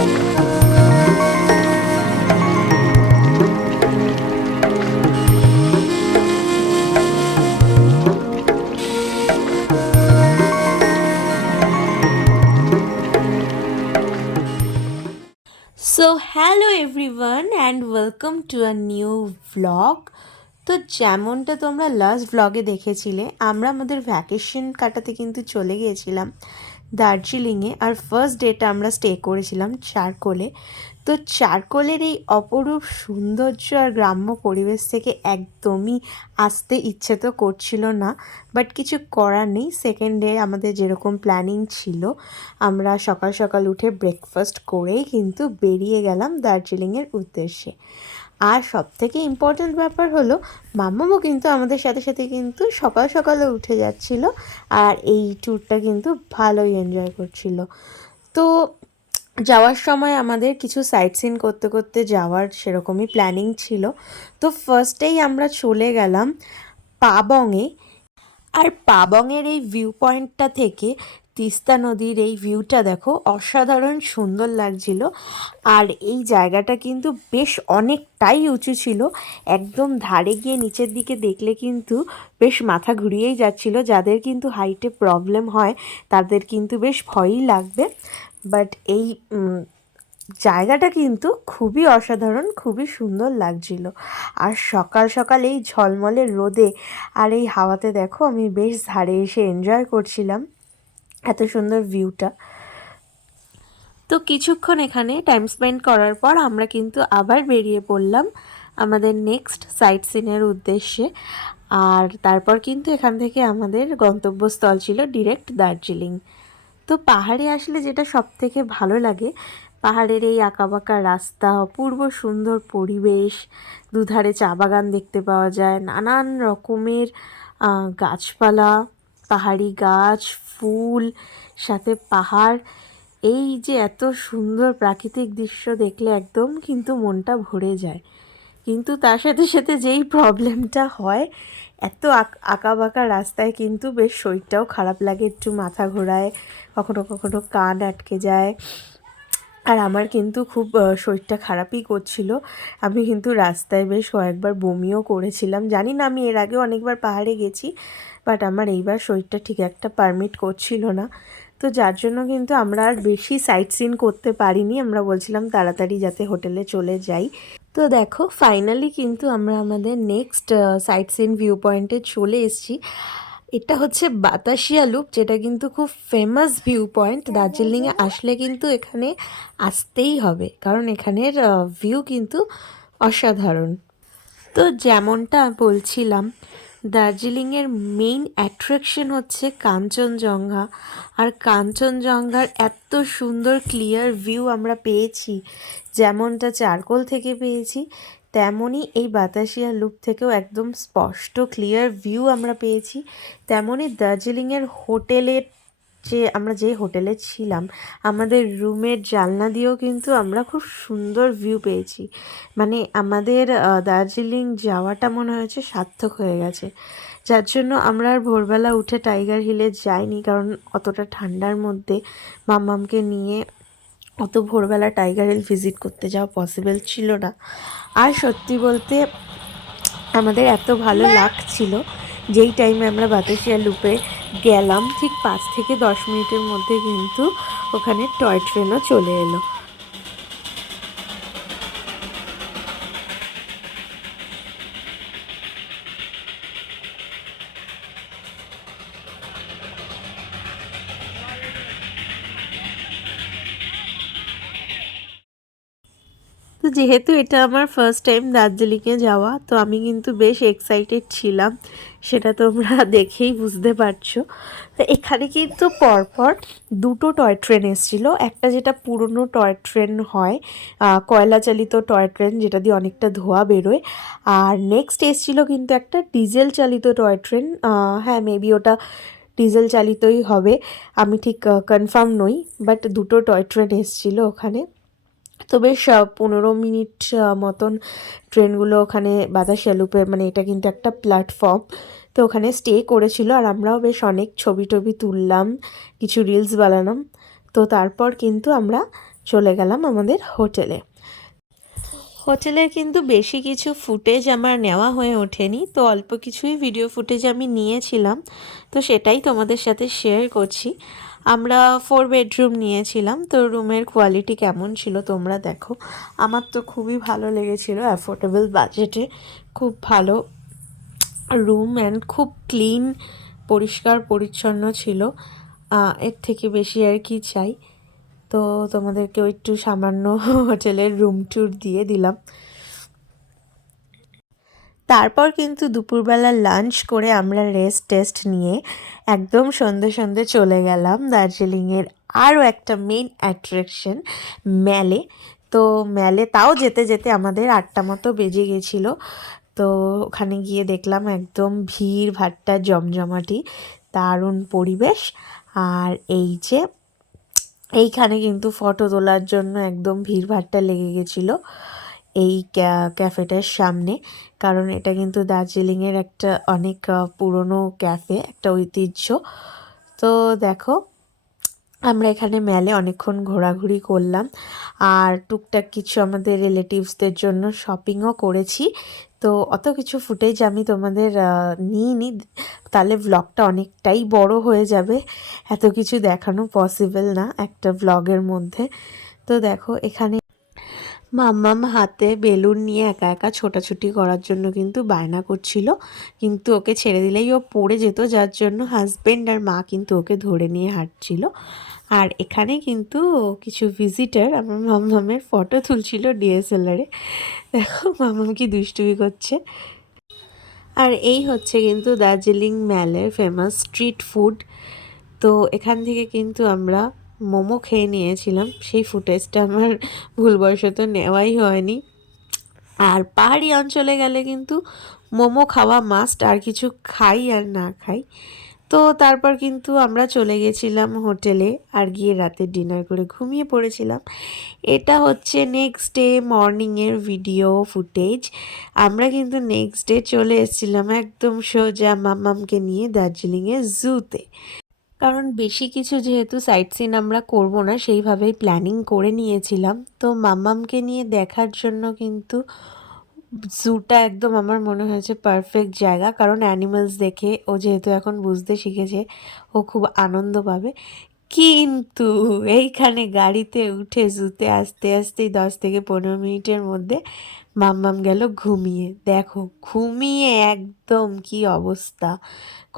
So, hello everyone and welcome to a new vlog. তো যেমনটা তোমরা লাস্ট ভ্লগে দেখেছিলে, আমরা আমাদের ভ্যাকেশন কাটাতে কিন্তু চলে গিয়েছিলাম দার্জিলিংয়ে। আর ফার্স্ট ডেটা আমরা স্টে করেছিলাম চারকোলে। তো চারকোলের এই অপরূপ সৌন্দর্য আর গ্রাম্য পরিবেশ থেকে একদমই আসতে ইচ্ছে তো করছিল না, বাট কিছু করার নেই। সেকেন্ড ডে আমাদের যেরকম প্ল্যানিং ছিল, আমরা সকাল সকাল উঠে ব্রেকফাস্ট করেই কিন্তু বেরিয়ে গেলাম দার্জিলিংয়ের উদ্দেশ্যে। আর সবথেকে ইম্পর্ট্যান্ট ব্যাপার হলো, মাম্মামও কিন্তু আমাদের সাথে সাথে কিন্তু সকাল সকালে উঠে যাচ্ছিল আর এই ট্যুরটা কিন্তু ভালোই এনজয় করছিল। তো যাওয়ার সময় আমাদের কিছু সাইট সিন করতে করতে যাওয়ার সেরকমই প্ল্যানিং ছিল। তো ফার্স্টেই আমরা চলে গেলাম পাবংয়ে। আর পাবংয়ের এই ভিউ পয়েন্টটা থেকে তিস্তা নদীর এই ভিউটা দেখো, অসাধারণ সুন্দর লাগছিল। আর এই জায়গাটা কিন্তু বেশ অনেকটাই উঁচু ছিল, একদম ধারে গিয়ে নিচের দিকে দেখলে কিন্তু বেশ মাথা ঘুরিয়েই যাচ্ছিল। যাদের কিন্তু হাইটে প্রবলেম হয় তাদের কিন্তু বেশ ভয়ই লাগবে, বাট এই জায়গাটা কিন্তু খুবই অসাধারণ, খুবই সুন্দর লাগছিল। আর সকাল সকাল এই ঝলমলে রোদে আর এই হাওয়াতে দেখো আমি বেশ ধারে এসে এনজয় করছিলাম এত সুন্দর ভিউটা। তো কিছুক্ষণ এখানে টাইম স্পেন্ড করার পর আমরা কিন্তু আবার বেরিয়ে পড়লাম আমাদের নেক্সট সাইট সিনের উদ্দেশ্যে। আর তারপর কিন্তু এখান থেকে আমাদের গন্তব্যস্থল ছিল ডিরেক্ট দার্জিলিং। তো পাহাড়ে আসলে যেটা সবথেকে ভালো লাগে, পাহাড়ের এই আঁকাবাঁকা রাস্তা, অপূর্ব সুন্দর পরিবেশ, দুধারে চা বাগান দেখতে পাওয়া যায়, নানান রকমের গাছপালা, পাহাড়ি গাছ, ফুল, সাথে পাহাড়। এই যে এত সুন্দর প্রাকৃতিক দৃশ্য দেখলে একদম কিন্তু মনটা ভরে যায়। কিন্তু তার সাথে সাথে যেই প্রবলেমটা হয়, এত আঁকাবাঁকা রাস্তায় কিন্তু বেশ শরীরটাও খারাপ লাগে, একটু মাথা ঘোরায়, কখনো কখনো কান আটকে যায়। আর আমার কিন্তু খুব শরীরটা খারাপই করছিল, আমি কিন্তু রাস্তায় বেশ কয়েকবার বমিও করেছিলাম। জানি না, আমি এর আগেও অনেকবার পাহাড়ে গেছি, বাট আমার এইবার শরীরটা ঠিক একটা পারমিট করছিল না। তো যার জন্য কিন্তু আমরা আর বেশি সাইট সিন করতে পারিনি, আমরা বলছিলাম তাড়াতাড়ি যাতে হোটেলে চলে যাই। তো দেখো ফাইনালি কিন্তু আমরা আমাদের নেক্সট সাইট সিন ভিউ পয়েন্টে চলে এসেছি। এটা হচ্ছে বাতাসিয়া লুপ, যেটা কিন্তু খুব ফেমাস ভিউ পয়েন্ট। দার্জিলিংয়ে আসলে কিন্তু এখানে আসতেই হবে, কারণ এখানের ভিউ কিন্তু অসাধারণ। তো যেমনটা বলছিলাম, দার্জিলিংয়ের মেইন অ্যাট্রাকশন হচ্ছে কাঞ্চনজঙ্ঘা। আর কাঞ্চনজঙ্ঘার এত সুন্দর ক্লিয়ার ভিউ আমরা পেয়েছি, যেমনটা চারকোল থেকে পেয়েছি, তেমনই এই বাতাসিয়া লুপ থেকেও একদম স্পষ্ট ক্লিয়ার ভিউ আমরা পেয়েছি। তেমনই দার্জিলিংয়ের হোটেলের আমরা যে হোটেলে ছিলাম, আমাদের রুমের জানলা দিয়েও কিন্তু আমরা খুব সুন্দর ভিউ পেয়েছি। মানে আমাদের দার্জিলিং যাওয়াটা মনে হয়েছে সার্থক হয়ে গেছে। যার জন্য আমরা আর ভোরবেলা উঠে টাইগার হিলে যাইনি, কারণ অতটা ঠান্ডার মধ্যে মাম্মামকে নিয়ে অত ভোরবেলা টাইগার হিল ভিজিট করতে যাওয়া পসিবল ছিল না। আর সত্যি বলতে আমাদের এত ভালো লাগছিল, যেই টাইমে আমরা বাতাসিয়া লুপে গেলাম ঠিক 5 থেকে 10 মিনিটের মধ্যে কিন্তু ওখানে টয় ট্রেনও চলে এলো। তো যেহেতু এটা আমার ফার্স্ট টাইম দার্জিলিংয়ে যাওয়া, তো আমি কিন্তু বেশ এক্সাইটেড ছিলাম, সেটা তোমরা দেখেই বুঝতে পারছো। তো এখানে কিন্তু পরপর দুটো টয় ট্রেন এসেছিলো। একটা যেটা পুরনো টয় ট্রেন হয়, কয়লা চালিত টয় ট্রেন, যেটা দিয়ে অনেকটা ধোঁয়া বেরোয়। আর নেক্সট এসেছিলো কিন্তু একটা ডিজেল চালিত টয় ট্রেন। হ্যাঁ, মেবি ওটা ডিজেল চালিতই হবে, আমি ঠিক কনফার্ম নই, বাট দুটো টয় ট্রেন এসেছিলো ওখানে। তো বেশ 15 মিনিট মতন ট্রেনগুলো ওখানে বাতাসিয়া লুপে, মানে এটা কিন্তু একটা প্ল্যাটফর্ম, তো ওখানে স্টে করেছিল। আর আমরাও বেশ অনেক ছবি টবি তুললাম, কিছু রিলস বানালাম। তো তারপর কিন্তু আমরা চলে গেলাম আমাদের হোটেলে। হোটেলের কিন্তু বেশি কিছু ফুটেজ আমার নেওয়া হয়ে ওঠেনি, তো অল্প কিছুই ভিডিও ফুটেজ আমি নিয়েছিলাম, তো সেটাই তোমাদের সাথে শেয়ার করছি। আমরা 4 বেডরুম নিয়েছিলাম, তো রুমের কোয়ালিটি কেমন ছিল তোমরা দেখো। আমার তো খুবই ভালো লেগেছিল, অ্যাফোর্ডেবল বাজেটে খুব ভালো রুম অ্যান্ড খুব ক্লিন, পরিষ্কার পরিচ্ছন্ন ছিল। এর থেকে বেশি আর কি চাই। তো তোমাদেরকেও একটু সামান্য হোটেলের রুম ট্যুর দিয়ে দিলাম। তারপর কিন্তু দুপুরবেলা লাঞ্চ করে আমরা রেস্ট টেস্ট নিয়ে একদম সন্ধে সন্ধে চলে গেলাম দার্জিলিংয়ের আরও একটা মেইন অ্যাট্রাকশন ম্যালে। তো ম্যালে তাও যেতে যেতে আমাদের 8টা মতো বেজে গেছিলো। তো ওখানে গিয়ে দেখলাম একদম ভিড় ভাট্টা জমজমাটি, দারুণ পরিবেশ। আর এইখানে কিন্তু ফটো তোলার জন্য একদম ভিড়ভাট্টা লেগে গেছিলো এই ক্যাফেটার সামনে, কারণ এটা কিন্তু দার্জিলিংয়ের একটা অনেক পুরনো ক্যাফে, একটা ঐতিহ্য। তো দেখো আমরা এখানে মেলে অনেকক্ষণ ঘোরাঘুরি করলাম, আর টুকটাক কিছু আমাদের রিলেটিভসদের জন্য শপিংও করেছি। তো অত কিছু ফুটেজ আমি তোমাদের নিইনি, তাহলে ব্লগটা অনেকটাই বড় হয়ে যাবে, এত কিছু দেখানো পসিবল না একটা ব্লগের মধ্যে। তো দেখো এখানে মাম্মাম হাতে বেলুন নিয়ে একা একা ছোটাছুটি করার জন্য কিন্তু বায়না করছিল, কিন্তু ওকে ছেড়ে দিলেই ও পড়ে যেত, যার জন্য হাজবেন্ড আর মা কিন্তু ওকে ধরে নিয়ে হাঁটছিল। আর এখানে কিন্তু কিছু ভিজিটার আমার মাম্মামের ফটো তুলছিল ডিএসএলআরে। দেখো মাম্মাম কি দুষ্টুমি করছে। আর এই হচ্ছে কিন্তু দার্জিলিং ম্যালের ফেমাস স্ট্রিট ফুড। তো এখান থেকে কিন্তু আমরা মোমো খেয়ে নিয়েছিলাম, সেই ফুটেজটা আমার ভুলবশত নেওয়াই হয়নি। আর পাহাড়ি অঞ্চলে গেলে কিন্তু মোমো খাওয়া মাস্ট, আর কিছু খাই আর না খাই। তো তারপর কিন্তু আমরা চলে গেছিলাম হোটেলে, আর গিয়ে রাতে ডিনার করে ঘুমিয়ে পড়েছিলাম। এটা হচ্ছে নেক্সট ডে মর্নিংয়ের ভিডিও ফুটেজ। আমরা কিন্তু নেক্সট ডে চলে এসেছিলাম একদম সোজা মাম্মামকে নিয়ে দার্জিলিংয়ের জুতে, কারণ বেশি কিছু যেহেতু সাইট সিন আমরা করব না, সেইভাবেই প্ল্যানিং করে নিয়েছিলাম। তো মাম্মামকে নিয়ে দেখার জন্য কিন্তু জুটা একদম আমার মনে হয়েছে পারফেক্ট জায়গা, কারণ অ্যানিমালস দেখে ও যেহেতু এখন বুঝতে শিখেছে, ও খুব আনন্দ পাবে। কিন্তু এইখানে গাড়িতে উঠে জুতে আসতে আসতেই 10 থেকে 15 মিনিটের মধ্যে মাম্মাম গেল ঘুমিয়ে। দেখো ঘুমিয়ে একদম কি অবস্থা,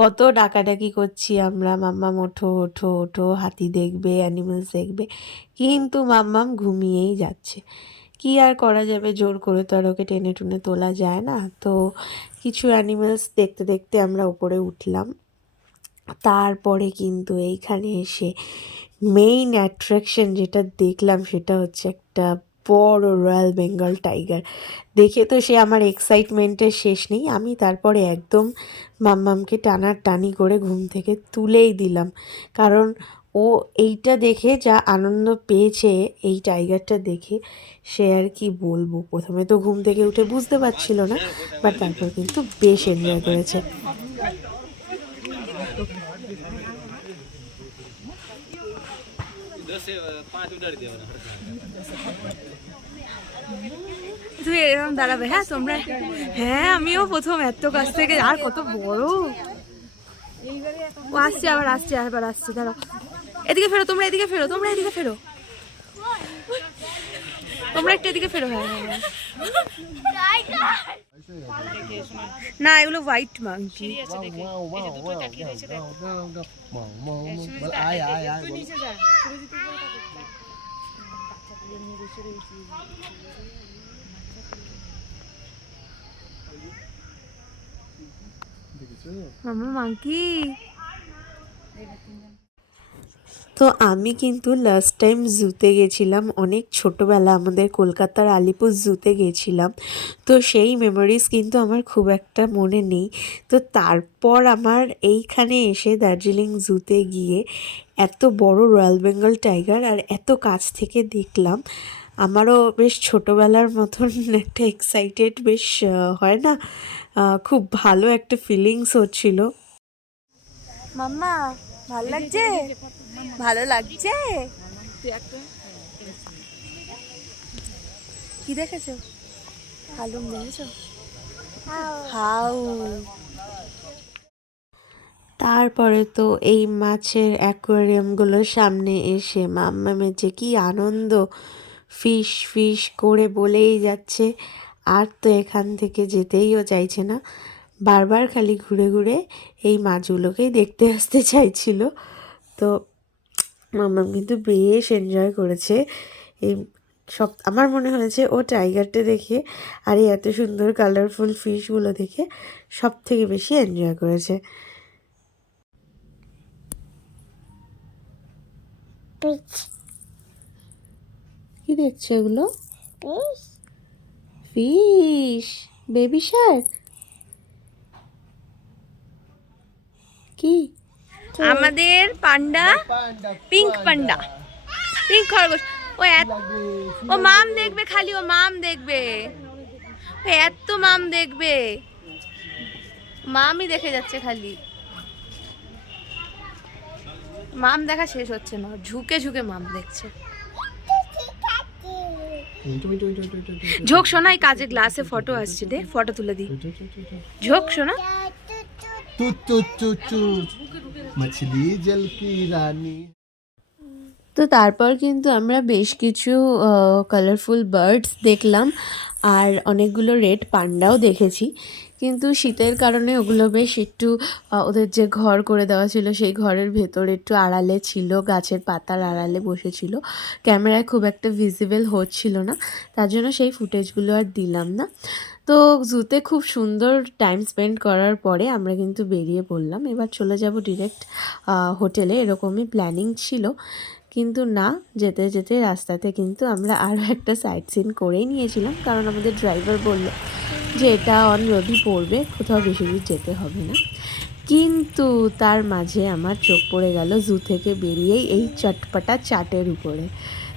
কত ডাকাডাকি করছি আমরা, মাম্মাম ওঠো ওঠো ওঠো, হাতি দেখবে, অ্যানিমালস দেখবে, কিন্তু মাম্মাম ঘুমিয়েই যাচ্ছে। কি আর করা যাবে, জোর করে তো আর ওকে টেনে টুনে তোলা যায় না। তো কিছু অ্যানিমালস দেখতে দেখতে আমরা উপরে উঠলাম। তারপরে কিন্তু এইখানে এসে মেইন অ্যাট্রাকশন যেটা দেখলাম সেটা হচ্ছে একটা বড় রয়্যাল বেঙ্গল টাইগার। দেখে তো সে আমার এক্সাইটমেন্টের শেষ নেই। আমি তারপরে একদম মাম্মামকে টানাটানি করে ঘুম থেকে তুলেই দিলাম, কারণ ও এইটা দেখে যা আনন্দ পেয়েছে, এই টাইগারটা দেখে, সে আর কি বলবো। প্রথমে তো ঘুম থেকে উঠে বুঝতে পারছিল না, বাট তারপর কিন্তু বেশ এনজয় করেছে। তুই এরকম দাঁড়াবে, হ্যাঁ তোমরা, হ্যাঁ আমিও প্রথম এত কাছ থেকে, আর কত বড়। ও আসছে, আবার আসছে, আবার আসছে, দাঁড়াও। এদিকে ফেরো, তোমরা এদিকে ফেরো, তোমরা এদিকে ফেরো, তোমরা একটু এদিকে ফেরো। হ্যাঁ না, এগুলো হোয়াইট মাংকি। মামা মাংকি। তো আমি কিন্তু লাস্ট টাইম জুতে গেছিলাম অনেক ছোটোবেলা, আমাদের কলকাতার আলিপুর জুতে গেছিলাম। তো সেই মেমোরিজ কিন্তু আমার খুব একটা মনে নেই। তো তারপর আমার এইখানে এসে দার্জিলিং জুতে গিয়ে এত বড় রয়্যাল বেঙ্গল টাইগার আর এত কাছ থেকে দেখলাম, আমারও বেশ ছোটোবেলার মতন একটা এক্সাইটেড, বেশ হয় না, খুব ভালো একটা ফিলিংস হচ্ছিল। মাম্মা ভালো লাগছে, ভালো লাগছে। কি দেখেছো? হালুম দেখেছো? হাউ। তারপরে তো এই মাছের অ্যাকোয়ারিয়ামগুলোর সামনে এসে মাম্মামের যে কি আনন্দ, ফিশ ফিশ করে বলেই যাচ্ছে। আর তো এখান থেকে যেতেইও চাইছে না, বারবার খালি ঘুরে ঘুরে এই মাছগুলোকেই দেখতে আসতে চাইছিল। তো মাম্মাম কিন্তু বেশ এনজয় করেছে এই সব। আমার মনে হয়েছে ও টাইগারটা দেখে আর এই এত সুন্দর কালারফুল ফিশগুলো দেখে সব থেকে বেশি এনজয় করেছে। কি দেখছো এগুলো? Fish, baby Shark. কি? আমাদের পান্ডা, পিঙ্ক পান্ডা, পিঙ্ক খরগোশ। ও মাম দেখবে, খালি ও মাম দেখবে, ও এত মাম দেখবে, মামই দেখে যাচ্ছে খালি। মাম দেখা শেষ হচ্ছে না, ঝুঁকে ঝুঁকে মাম দেখছে। ঝোঁক শোনা, এই কাজে গ্লাসে ফটো আসছে, দে ফটো তুলে দি। ঝোঁক শোনা। मछली जल की रानी। তো তারপর কিন্তু আমরা বেশ কিছু কালারফুল বার্ডস দেখলাম আর অনেকগুলো রেড পান্ডাও দেখেছি। কিন্তু শীতের কারণে ওগুলো বেশ একটু ওদের যে ঘর করে দেওয়া ছিল সেই ঘরের ভেতর একটু আড়ালে ছিল, গাছের পাতার আড়ালে বসেছিল, ক্যামেরায় খুব একটা ভিজিবল হচ্ছিল না, তার জন্য সেই ফুটেজগুলো আর দিলাম না। তো জুতে খুব সুন্দর টাইম স্পেন্ড করার পরে আমরা কিন্তু বেরিয়ে পড়লাম, এবার চলে যাব ডিরেক্ট হোটেলে, এরকমই প্ল্যানিং ছিল। কিন্তু না, যেতে যেতে রাস্তাতে কিন্তু আমরা আরও একটা সাইট সিন করেই নিয়েছিলাম, কারণ আমাদের ড্রাইভার বলল যে এটা অন রোডই পড়বে, কোথাও বেশি দূর যেতে হবে না। কিন্তু তার মাঝে আমার চোখ পড়ে গেল জু থেকে বেরিয়েই এই চটপটা চাটের উপরে।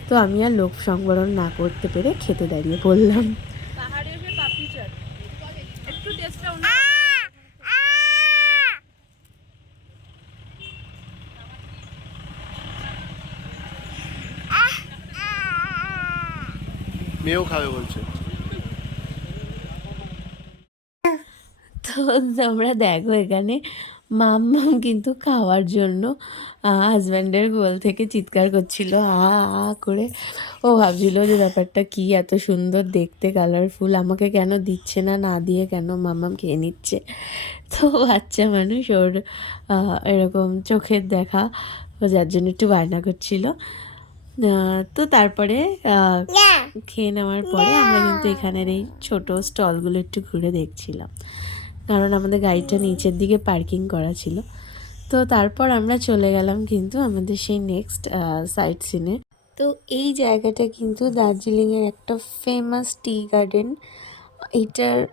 তো আমি আর লোভ সংবরণ না করতে পেরে খেতে দাঁড়িয়ে পড়লাম। মেয়েও খাবে বলছে। তো তোমরা দেখো এখানে মাম্মাম কিন্তু খাওয়ার জন্য হাজব্যান্ডের কোল থেকে চিৎকার করছিল আ করে। ও ভাবছিল যে ব্যাপারটা কি, এত সুন্দর দেখতে কালারফুল, আমাকে কেন দিচ্ছে না, না দিয়ে কেন মাম্মাম খেয়ে নিচ্ছে। তো বাচ্চা মানুষ, ওর এরকম চোখের দেখা, ও যার জন্য একটু বায়না করছিল। তো তারপরে খেয়ে নেওয়ার পরে আমরা কিন্তু এখানের এই ছোট স্টলগুলো একটু ঘুরে দেখছিলাম, কারণ আমাদের গাড়িটা নিচের দিকে পার্কিং করা ছিল। তো তারপর আমরা চলে গেলাম কিন্তু আমাদের সেই নেক্সট সাইট সিনে। তো এই জায়গাটা কিন্তু দার্জিলিংয়ের একটা ফেমাস টি গার্ডেন।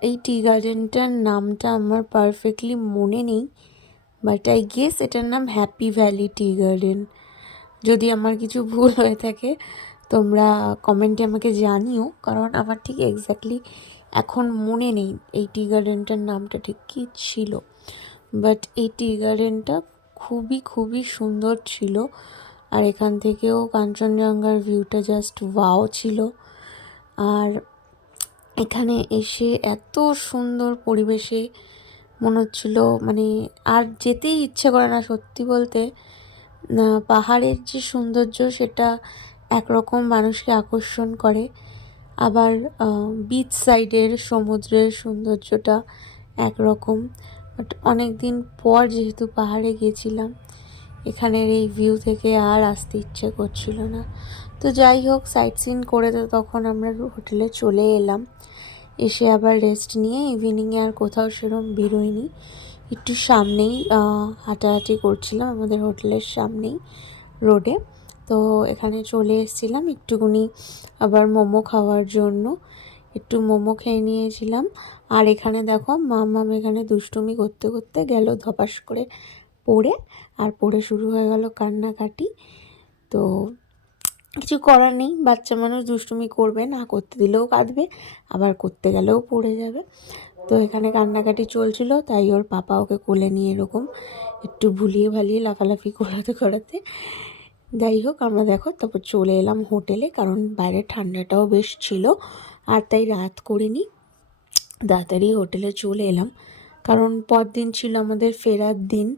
এই টি গার্ডেনটার নামটা আমার পারফেক্টলি মনে নেই, বাট আই গেস এটার নাম হ্যাপি ভ্যালি টি গার্ডেন। যদি আমার কিছু ভুল হয়ে থাকে তোমরা কমেন্টে আমাকে জানিও, কারণ আমার ঠিক এক্স্যাক্টলি এখন মনে নেই এই টি গার্ডেনটার নামটা ঠিক কী ছিল। বাট এই টি গার্ডেনটা খুবই খুবই সুন্দর ছিল, আর এখান থেকেও কাঞ্চনজঙ্ঘার ভিউটা জাস্ট ওয়াও ছিল। আর এখানে এসে এত সুন্দর পরিবেশে মনে হচ্ছিল মানে আর যেতেই ইচ্ছে করে না। সত্যি বলতে পাহাড়ের যে সৌন্দর্য সেটা একরকম মানুষকে আকর্ষণ করে, আবার বিচ সাইডের সমুদ্রের সৌন্দর্যটা একরকম। বাট অনেক দিন পর যেহেতু পাহাড়ে গেছিলাম, এখানের এই ভিউ থেকে আর আসতে ইচ্ছে করছিল না। তো যাই হোক, সাইট সিন করে তো তখন আমরা হোটেলে চলে এলাম। এসে আবার রেস্ট নিয়ে ইভিনিংয়ে আর কোথাও সেরকম বেরোয়নি, একটু সামনেই হাঁটাহাঁটি করছিলাম আমাদের হোটেলের সামনেই রোডে। তো এখানে চলে এসেছিলাম একটুকুনি আবার মোমো খাওয়ার জন্য, একটু মোমো খেয়ে নিয়েছিলাম। আর এখানে দেখো মাম্মাম এখানে দুষ্টুমি করতে করতে গেল ধপাস করে পড়ে, আর পড়ে শুরু হয়ে গেল কান্নাকাটি। তো কিছু করার নেই, বাচ্চা মানুষ দুষ্টুমি করবে, না করতে দিলেও কাঁদবে, আবার করতে গেলেও পড়ে যাবে। তো এখানে কান্নাকাটি চলছিল, তাই ওর পাপা ওকে কোলে নিয়ে এরকম একটু ভুলিয়ে ভালিয়ে লাফালাফি করাতে করাতে যাই হোক, আমরা দেখো তারপর চলে এলাম হোটেলে, কারণ বাইরে ঠান্ডাটাও বেশ ছিল আর তাই রাত করিনি, তাড়াতাড়ি হোটেলে চলে এলাম, কারণ পরদিন ছিল আমাদের ফেরার দিন।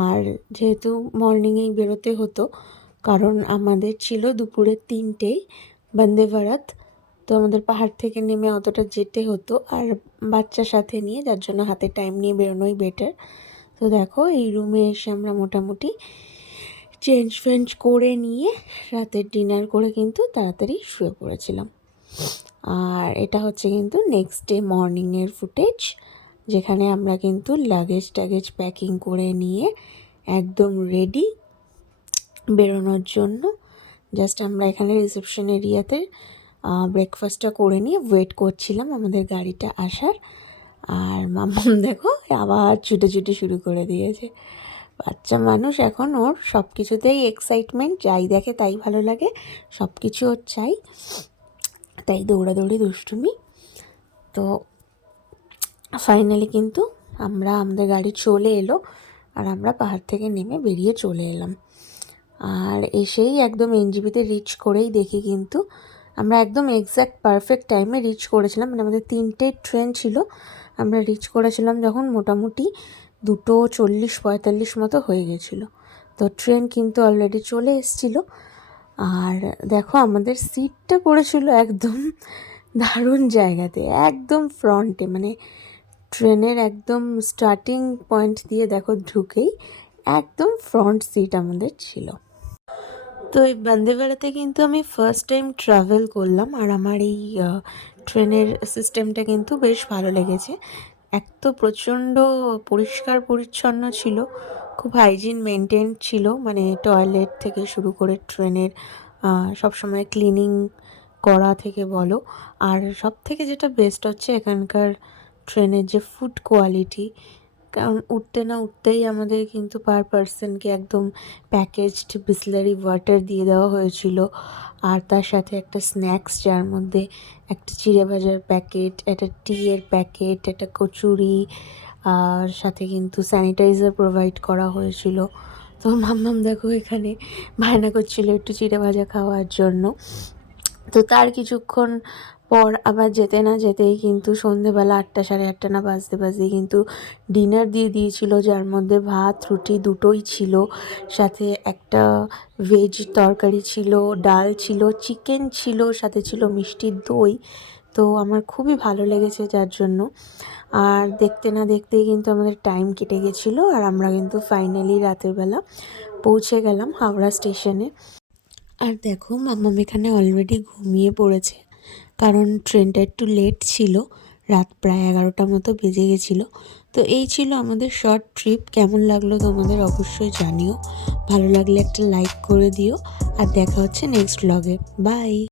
আর যেহেতু মর্নিংয়েই বেরোতে হতো, কারণ আমাদের ছিল দুপুরে 3টেই বন্দে ভারত, তো আমাদের পাহাড় থেকে নেমে অতটা যেতে হতো আর বাচ্চা সাথে নিয়ে, যার জন্য হাতে টাইম নিয়ে বেরোনোই বেটার। তো দেখো এই রুমে এসে আমরা মোটামুটি চেঞ্জ ফেঞ্জ করে নিয়ে রাতের ডিনার করে কিন্তু তাড়াতাড়ি শুয়ে পড়েছিলাম। আর এটা হচ্ছে কিন্তু নেক্সট ডে মর্নিংয়ের ফুটেজ, যেখানে আমরা কিন্তু লাগেজ প্যাকিং করে নিয়ে একদম রেডি বেরোনোর জন্য। জাস্ট আমরা এখানে রিসেপশন এরিয়াতে ব্রেকফাস্টটা করে নিয়ে ওয়েট করছিলাম আমাদের গাড়িটা আসার। আর মাম্মাম দেখো আবার ছুটে শুরু করে দিয়েছে। বাচ্চা মানুষ এখন, ওর সব কিছুতেই এক্সাইটমেন্ট, যাই দেখে তাই ভালো লাগে, সব কিছু ওর চাই, তাই দৌড়াদৌড়ি দুষ্টুমি। তো ফাইনালি কিন্তু আমাদের গাড়ি চলে এলো আর আমরা পাহাড় থেকে নেমে বেরিয়ে চলে এলাম। আর এসেই একদম এনজিপিতে রিচ করেই দেখি কিন্তু আমরা একদম এক্স্যাক্ট পারফেক্ট টাইমে রিচ করেছিলাম। মানে আমাদের 3টে ট্রেন ছিল, আমরা রিচ করেছিলাম যখন মোটামুটি 2:40-45 মতো হয়ে গেছিলো। তো ট্রেন কিন্তু অলরেডি চলে এসেছিলো। আর দেখো আমাদের সিটটা পড়েছিল একদম দারুণ জায়গাতে, একদম ফ্রন্টে, মানে ট্রেনের একদম স্টার্টিং পয়েন্ট দিয়ে দেখো ঢুকেই একদম ফ্রন্ট সিট আমাদের ছিল। তো এই বন্দে ভারতে কিন্তু আমি ফার্স্ট টাইম ট্রাভেল করলাম, আর আমার এই ট্রেনের সিস্টেমটা কিন্তু বেশ ভালো লেগেছে। এক তো প্রচণ্ড পরিষ্কার পরিচ্ছন্ন ছিল, খুব হাইজিন মেনটেন ছিল, মানে টয়লেট থেকে শুরু করে ট্রেনের সবসময় ক্লিনিং করা থেকে বলো। আর সব থেকে যেটা বেস্ট হচ্ছে এখানকার ট্রেনের যে ফুড কোয়ালিটি, কারণ উঠতে না উঠতেই আমাদের কিন্তু পার পার্সনকে একদম প্যাকেজড বিসলারি ওয়াটার দিয়ে দেওয়া হয়েছিল, আর তার সাথে একটা স্ন্যাক্স, যার মধ্যে একটা চিড়ে ভাজার প্যাকেট, একটা টিয়ের প্যাকেট, একটা কচুরি, আর সাথে কিন্তু স্যানিটাইজার প্রোভাইড করা হয়েছিল। তো মাম্মাম দেখো এখানে বায়না করছিল একটু চিড়ে ভাজা খাওয়ার জন্য। তো তার কিছুক্ষণ পর আবার যেতে না যেতেই কিন্তু সন্ধেবেলা 8টা-8:30 না বাজতেই কিন্তু ডিনার দিয়ে দিয়েছিল, যার মধ্যে ভাত রুটি দুটোই ছিল, সাথে একটা ভেজ তরকারি ছিল, ডাল ছিল, চিকেন ছিল, সাথে ছিল মিষ্টির দই। তো আমার খুবই ভালো লেগেছে যার জন্য। আর দেখতে না দেখতেই কিন্তু আমাদের টাইম কেটে গেছিলো, আর আমরা কিন্তু ফাইনালি রাতের বেলা পৌঁছে গেলাম হাওড়া স্টেশনে। আর দেখো মাম্মাম এখানে অলরেডি ঘুমিয়ে পড়েছে, কারণ ট্রেনটা একটু লেট ছিল, রাত প্রায় 11টা মতো বেজে গেছিলো। তো এই ছিল আমাদের শর্ট ট্রিপ। কেমন লাগলো তোমাদের অবশ্যই জানিও, ভালো লাগলে একটা লাইক করে দিও, আর দেখা হচ্ছে নেক্সট ব্লগে। বাই।